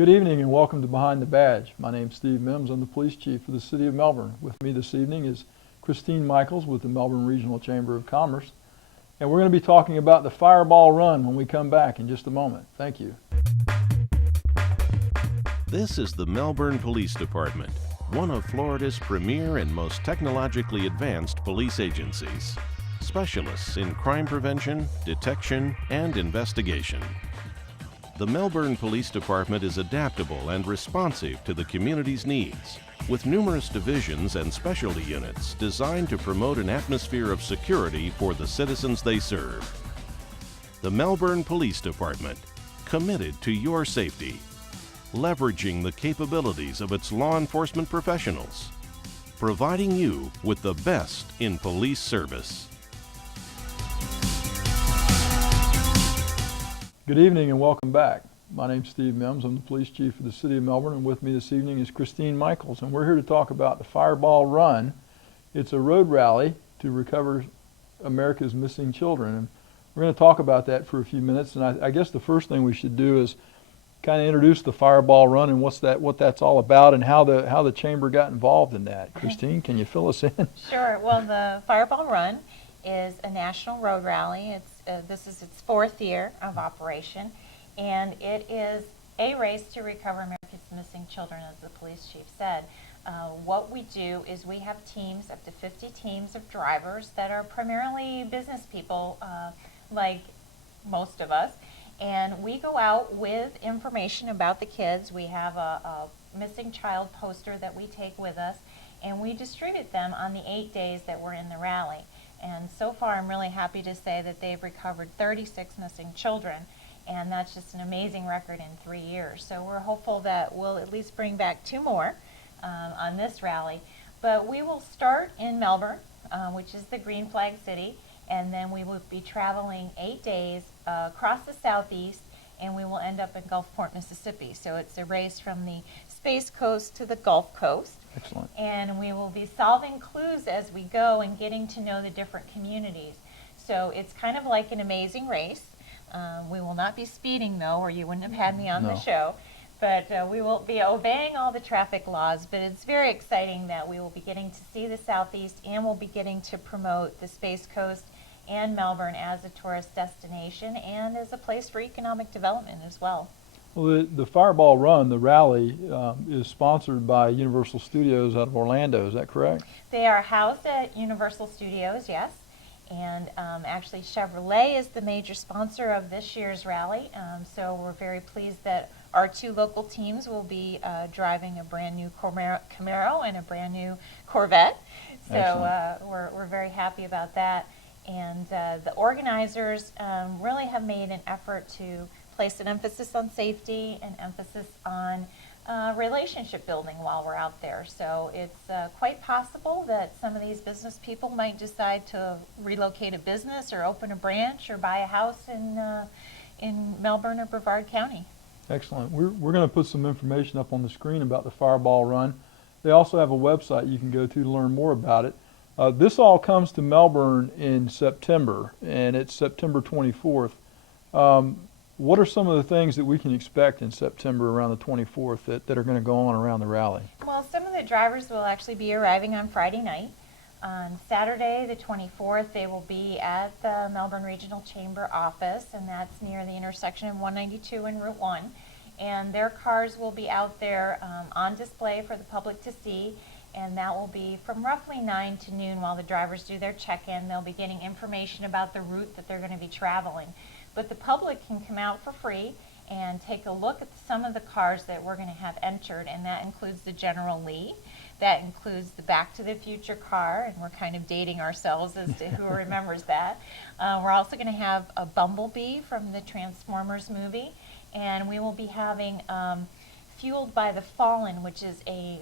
Good evening and welcome to Behind the Badge. My name's Steve Mims. I'm the police chief for the city of Melbourne. With me this evening is Christine Michaels with the Melbourne Regional Chamber of Commerce. And we're going to be talking about the Fireball Run when we come back in just a moment. Thank you. This is the Melbourne Police Department, one of Florida's premier and most technologically advanced police agencies. Specialists in crime prevention, detection, and investigation. The Melbourne Police Department is adaptable and responsive to the community's needs, with numerous divisions and specialty units designed to promote an atmosphere of security for the citizens they serve. The Melbourne Police Department, committed to your safety, leveraging the capabilities of its law enforcement professionals, providing you with the best in police service. Good evening and welcome back. My name's Steve Mims. I'm the police chief for the city of Melbourne, and with me this evening is Christine Michaels, and we're here to talk about the Fireball Run. It's a road rally to recover America's missing children, and we're going to talk about that for a few minutes. And I guess the first thing we should do is kind of introduce the Fireball Run and what that's all about, and how the chamber got involved in that. Christine, can you fill us in? Sure. Well, the Fireball Run is a national road rally. This is its fourth year of operation, and it is a race to recover America's missing children, as the police chief said. What we do is we have teams, up to 50 teams of drivers that are primarily business people, like most of us, and we go out with information about the kids. We have a missing child poster that we take with us, and we distribute them on the 8 days that we're in the rally. And so far, I'm really happy to say that they've recovered 36 missing children, and that's just an amazing record in 3 years. So we're hopeful that we'll at least bring back 2 more on this rally. But we will start in Melbourne, which is the green flag city, and then we will be traveling 8 days across the southeast, and we will end up in Gulfport, Mississippi. So it's a race from the Space Coast to the Gulf Coast. Excellent. And we will be solving clues as we go and getting to know the different communities. So it's kind of like an amazing race. We will not be speeding, though, or you wouldn't have had me on the show. But we will be obeying all the traffic laws. But it's very exciting that we will be getting to see the Southeast, and we'll be getting to promote the Space Coast and Melbourne as a tourist destination and as a place for economic development as well. Well, the Fireball Run, the rally, is sponsored by Universal Studios out of Orlando. Is that correct? They are housed at Universal Studios, yes. And actually Chevrolet is the major sponsor of this year's rally. So we're very pleased that our 2 local teams will be driving a brand new Camaro and a brand new Corvette. So we're very happy about that. And the organizers really have made an effort to place an emphasis on safety, an emphasis on relationship building while we're out there. So it's quite possible that some of these business people might decide to relocate a business or open a branch or buy a house in Melbourne or Brevard County. Excellent. We're going to put some information up on the screen about the Fireball Run. They also have a website you can go to learn more about it. This all comes to Melbourne in September, and it's September 24th. What are some of the things that we can expect in September around the 24th that are going to go on around the rally? Well, some of the drivers will actually be arriving on Friday night. On Saturday, the 24th, they will be at the Melbourne Regional Chamber office, and that's near the intersection of 192 and Route 1. And their cars will be out there on display for the public to see, and that will be from roughly 9 to noon while the drivers do their check-in. They'll be getting information about the route that they're going to be traveling. But the public can come out for free and take a look at some of the cars that we're going to have entered, and that includes the General Lee. That includes the Back to the Future car, and we're kind of dating ourselves as to who remembers that. We're also going to have a Bumblebee from the Transformers movie, and we will be having Fueled by the Fallen, which is a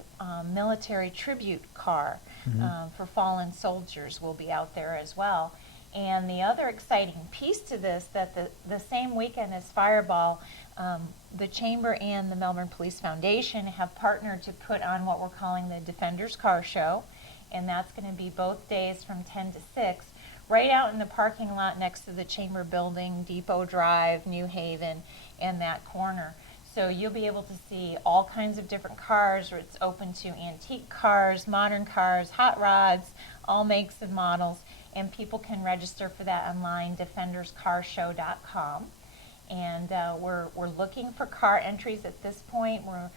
military tribute car for fallen soldiers, will be out there as well. And the other exciting piece to this, that the same weekend as Fireball, the Chamber and the Melbourne Police Foundation have partnered to put on what we're calling the Defenders Car Show, and that's going to be both days from 10 to 6, right out in the parking lot next to the Chamber building, Depot Drive, New Haven, and that corner. So you'll be able to see all kinds of different cars. It's open to antique cars, modern cars, hot rods, all makes and models. And people can register for that online, defenderscarshow.com. And we're looking for car entries at this point. We're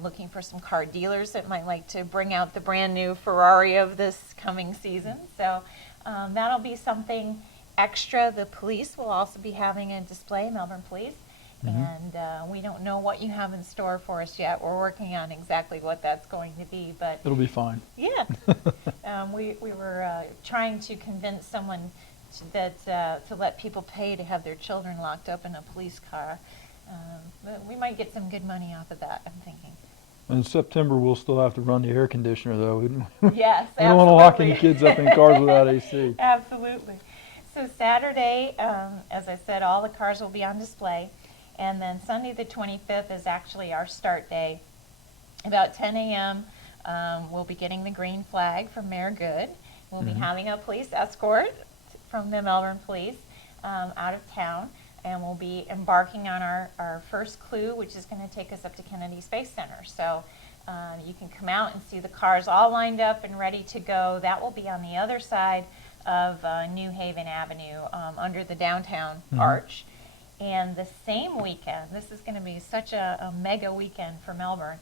looking for some car dealers that might like to bring out the brand new Ferrari of this coming season. So that'll be something extra. The police will also be having a display, Melbourne Police. And we don't know what you have in store for us yet. We're working on exactly what that's going to be, but It'll be fine. yeah. We were trying to convince someone to let people pay to have their children locked up in a police car. But we might get some good money off of that, I'm thinking. In September, we'll still have to run the air conditioner, though. We Yes, don't want to lock absolutely. any kids up in cars without AC. Absolutely. So Saturday, as I said, all the cars will be on display. And then Sunday the 25th is actually our start day. About 10 a.m., we'll be getting the green flag from Mayor Good. We'll be having a police escort from the Melbourne Police out of town. And we'll be embarking on our first clue, which is going to take us up to Kennedy Space Center. So you can come out and see the cars all lined up and ready to go. That will be on the other side of New Haven Avenue under the downtown arch. And the same weekend, this is going to be such a mega weekend for Melbourne,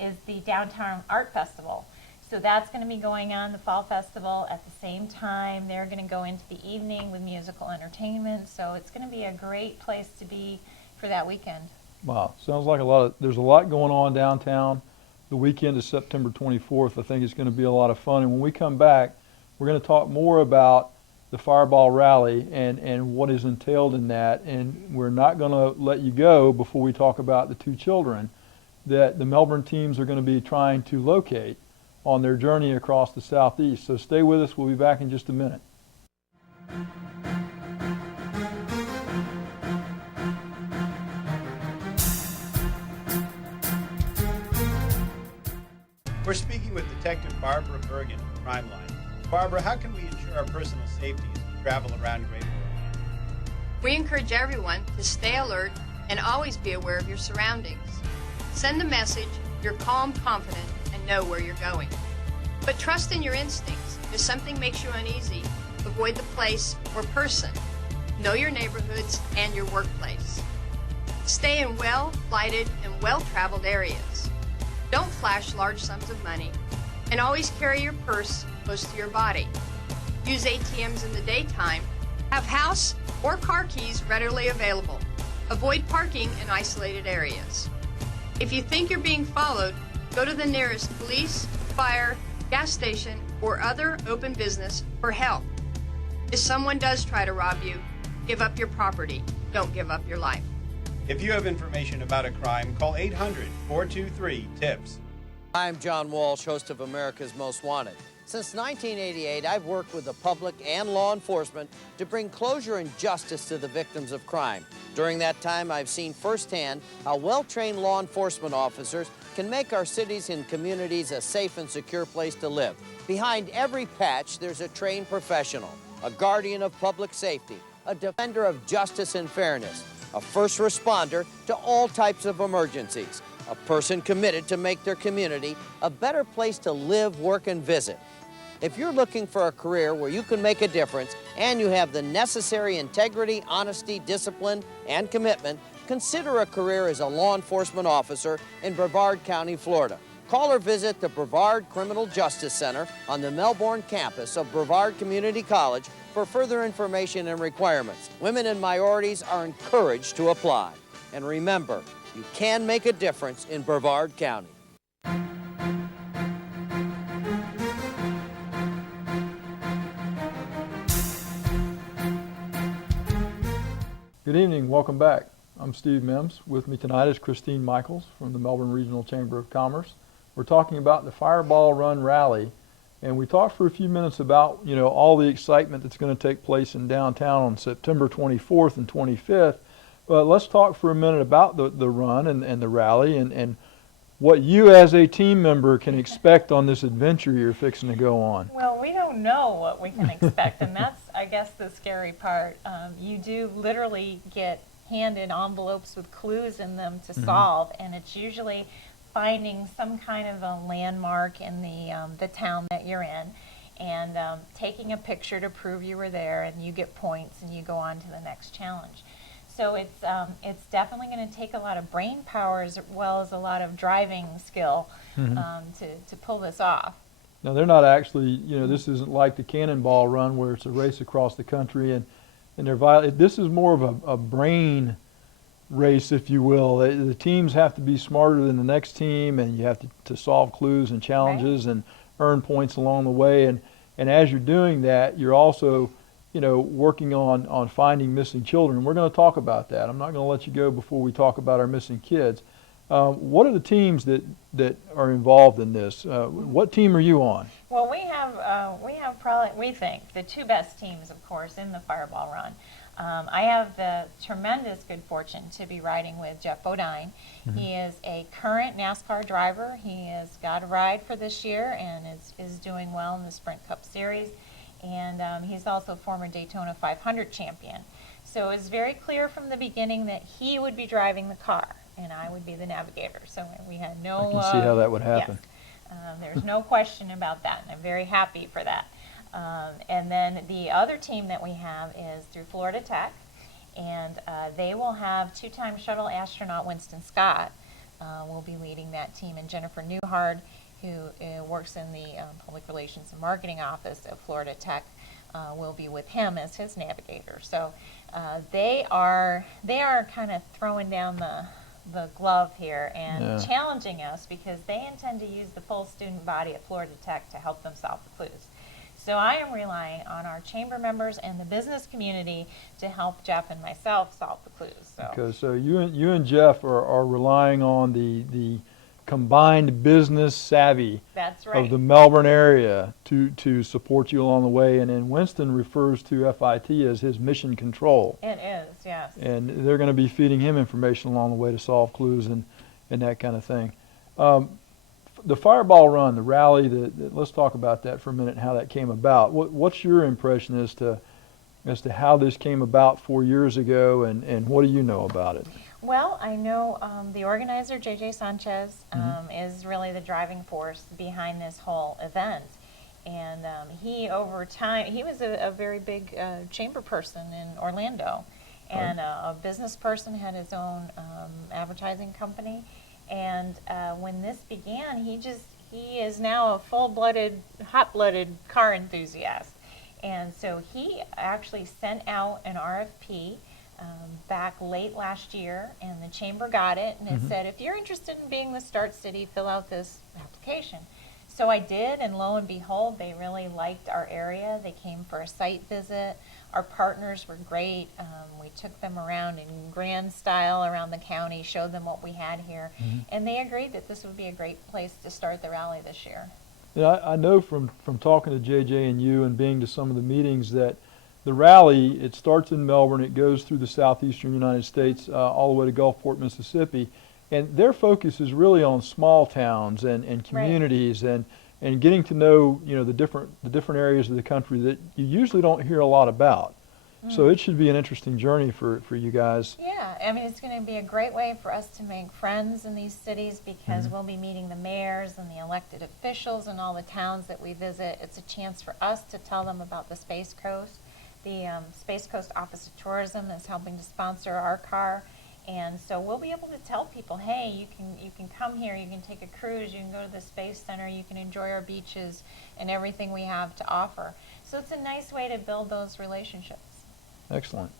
is the Downtown Art Festival. So that's going to be going on, the Fall Festival, at the same time. They're going to go into the evening with musical entertainment. So it's going to be a great place to be for that weekend. Wow, sounds like there's a lot going on downtown. The weekend is September 24th. I think it's going to be a lot of fun. And when we come back, we're going to talk more about the Fireball Rally and what is entailed in that. And we're not going to let you go before we talk about the two children that the Melbourne teams are going to be trying to locate on their journey across the southeast. So stay with us. We'll be back in just a minute. We're speaking with Detective Barbara Bergen of Crime Line. Barbara, how can we ensure our personal safety as we travel around Greater Orlando? We encourage everyone to stay alert and always be aware of your surroundings. Send a message, you're calm, confident, and know where you're going. But trust in your instincts. If something makes you uneasy, avoid the place or person. Know your neighborhoods and your workplace. Stay in well-lighted and well-traveled areas. Don't flash large sums of money, and always carry your purse close to your body. Use ATMs in the daytime. Have house or car keys readily available. Avoid parking in isolated areas. If you think you're being followed, go to the nearest police, fire, gas station, or other open business for help. If someone does try to rob you, give up your property. Don't give up your life. If you have information about a crime, call 800-423-TIPS. I'm John Walsh, host of America's Most Wanted. Since 1988, I've worked with the public and law enforcement to bring closure and justice to the victims of crime. During that time, I've seen firsthand how well-trained law enforcement officers can make our cities and communities a safe and secure place to live. Behind every patch, there's a trained professional, a guardian of public safety, a defender of justice and fairness, a first responder to all types of emergencies, a person committed to make their community a better place to live, work, and visit. If you're looking for a career where you can make a difference and you have the necessary integrity, honesty, discipline, and commitment, consider a career as a law enforcement officer in Brevard County, Florida. Call or visit the Brevard Criminal Justice Center on the Melbourne campus of Brevard Community College for further information and requirements. Women and minorities are encouraged to apply. And remember, you can make a difference in Brevard County. Good evening, welcome back. I'm Steve Mims. With me tonight is Christine Michaels from the Melbourne Regional Chamber of Commerce. We're talking about the Fireball Run Rally, and we talked for a few minutes about, all the excitement that's going to take place in downtown on September 24th and 25th. But let's talk for a minute about the run and the rally and what you as a team member can expect on this adventure you're fixing to go on. Well, we don't know what we can expect, and that's, I guess, the scary part. You do literally get handed envelopes with clues in them to solve, and it's usually finding some kind of a landmark in the town that you're in, and taking a picture to prove you were there, and you get points and you go on to the next challenge. So it's definitely going to take a lot of brain power as well as a lot of driving skill to pull this off. Now they're not actually, you know, this isn't like the Cannonball Run where it's a race across the country and this is more of a brain race, if you will. The teams have to be smarter than the next team, and you have to solve clues and challenges and earn points along the way. And as you're doing that, you're also, you know, working on finding missing children. We're going to talk about that. I'm not going to let you go before we talk about our missing kids. What are the teams that are involved in this? What team are you on? Well, we have probably, we think, the two best teams, of course, in the Fireball Run. I have the tremendous good fortune to be riding with Jeff Bodine. He is a current NASCAR driver. He has got a ride for this year and is doing well in the Sprint Cup Series. And he's also a former Daytona 500 champion. So it was very clear from the beginning that he would be driving the car and I would be the navigator. So we had no... I can see how that would happen. Yes, there's no question about that, and I'm very happy for that. And then the other team that we have is through Florida Tech, and they will have two-time shuttle astronaut Winston Scott will be leading that team, and Jennifer Newhard, who works in the Public Relations and Marketing Office at Florida Tech, will be with him as his navigator. So they are kind of throwing down the glove here and challenging us because they intend to use the full student body at Florida Tech to help them solve the clues. So I am relying on our chamber members and the business community to help Jeff and myself solve the clues. So, okay, so you and Jeff are relying on the combined business savvy that's right. of the Melbourne area to support you along the way, and then Winston refers to FIT as his mission control. It is, yes. And they're going to be feeding him information along the way to solve clues and that kind of thing. The Fireball Run, the rally, let's talk about that for a minute, how that came about. What's your impression as to how this came about 4 years ago, and what do you know about it? Well, I know the organizer, J.J. Sanchez, is really the driving force behind this whole event. And he, over time, he was a very big chamber person in Orlando. And a business person, had his own advertising company. And when this began, he is now a full-blooded, hot-blooded car enthusiast. And so he actually sent out an RFP back late last year, and the chamber got it, and it said, if you're interested in being the start city, fill out this application. So I did, and lo and behold, they really liked our area. They came for a site visit. Our partners were great. We took them around in grand style around the county, showed them what we had here, and they agreed that this would be a great place to start the rally this year. Yeah, I know from talking to JJ and you and being to some of the meetings that the rally, it starts in Melbourne, it goes through the southeastern United States all the way to Gulfport, Mississippi, and their focus is really on small towns and communities and getting to know, you know, the different areas of the country that you usually don't hear a lot about. So it should be an interesting journey for you guys. Yeah, I mean, it's going to be a great way for us to make friends in these cities because we'll be meeting the mayors and the elected officials in all the towns that we visit. It's a chance for us to tell them about the Space Coast. The Space Coast Office of Tourism is helping to sponsor our car. And so we'll be able to tell people, hey, you can come here, you can take a cruise, you can go to the Space Center, you can enjoy our beaches and everything we have to offer. So it's a nice way to build those relationships. Excellent.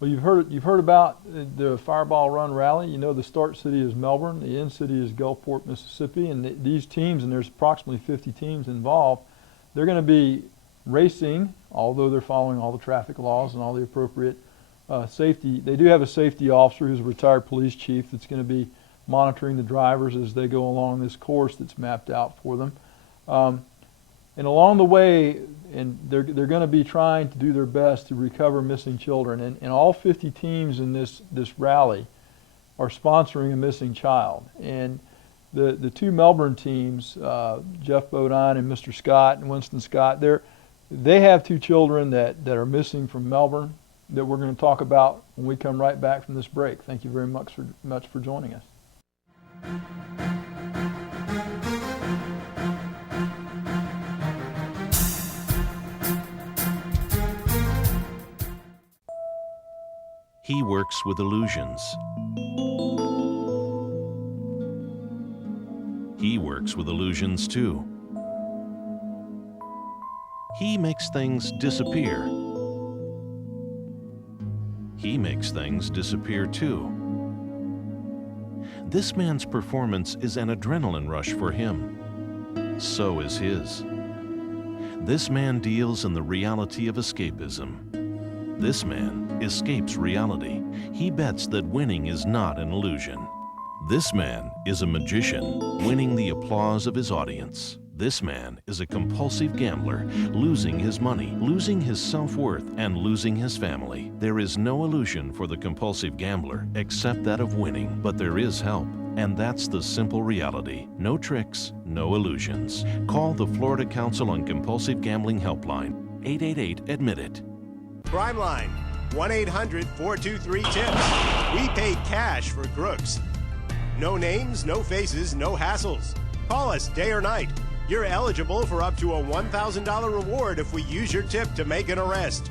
Well, you've heard about the Fireball Run rally. You know the start city is Melbourne, the end city is Gulfport, Mississippi, and these teams, and there's approximately 50 teams involved, they're going to be racing, although they're following all the traffic laws and all the appropriate safety. They do have a safety officer who's a retired police chief that's going to be monitoring the drivers as they go along this course that's mapped out for them. And along the way, and they're going to be trying to do their best to recover missing children. And all 50 teams in this rally are sponsoring a missing child. And the two Melbourne teams, Jeff Bodine and Mr. Scott and Winston Scott, they have two children that are missing from Melbourne. that we're going to talk about when we come right back from this break. Thank you very much for joining us. He works with illusions. He works with illusions too. He makes things disappear. He makes things disappear too. This man's performance is an adrenaline rush for him. So is his. This man deals in the reality of escapism. This man escapes reality. He bets that winning is not an illusion. This man is a magician, winning the applause of his audience. This man is a compulsive gambler, losing his money, losing his self-worth, and losing his family. There is no illusion for the compulsive gambler except that of winning, but there is help. And that's the simple reality. No tricks, no illusions. Call the Florida Council on Compulsive Gambling helpline, 888-ADMIT-IT. Crime Line, 1-800-423-TIPS. We pay cash for crooks. No names, no faces, no hassles. Call us day or night. You're eligible for up to a $1,000 reward if we use your tip to make an arrest.